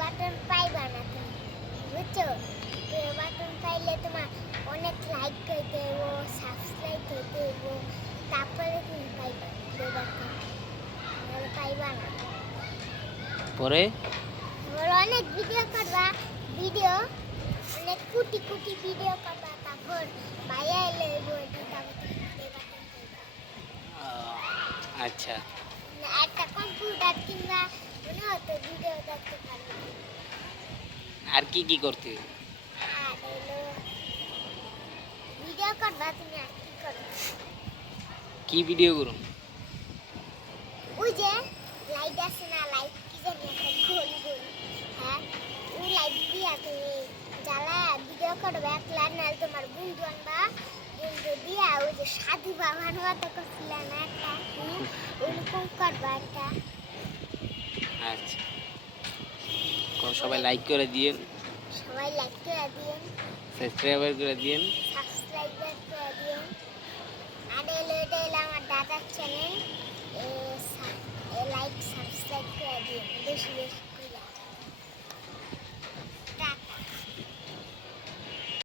Button পাইবা না তুমি, বুঝছো? প্লে বাটন পাইলে তোমার অনেক লাইক হইতে হইব, সাবস্ক্রাইব হইতে হইব, তারপরে তুমি পাইবা প্লে বাটন, নাহলে পাইবা না। পরে তারপর অনেক ভিডিও করবা, ভিডিও অনেক কোটি কোটি ভিডিও করবা, তারপর ভাইয়া এলে হইব, তারপর তুমি প্লে বাটন পাইবা। আচ্ছা, না, একটা কম্পিউটার কিংবা মনে হতো ভিডিও দেখতে পারবে। আর কি কি করতে হবে? আর হলো ভিডিও করবা তুমি, আর কি করবা? কি ভিডিও করুন? ওই যে লাইট আছে না, লাইট কি জানি একটা গোল গোল, হ্যাঁ, ওই লাইট দিয়া তুমি জ্বালা ভিডিও করবে একলা, নাহলে তোমার বন্ধু আনবা, বন্ধু দিয়া ওই যে সাধু বাবার মতো করছিল না একটা, ওরকম করবা একটা। আচ্ছা, সবাই লাইক করে দিয়েন, সবাই লাইক করে দিন, সাবস্ক্রাইবার করে দিয়েন। সাবস্ক্রাইব করে দিন। আর এটা হলো আমার দাদার চ্যানেল, লাইক সাবস্ক্রাইব করে দিন বেশি বেশি।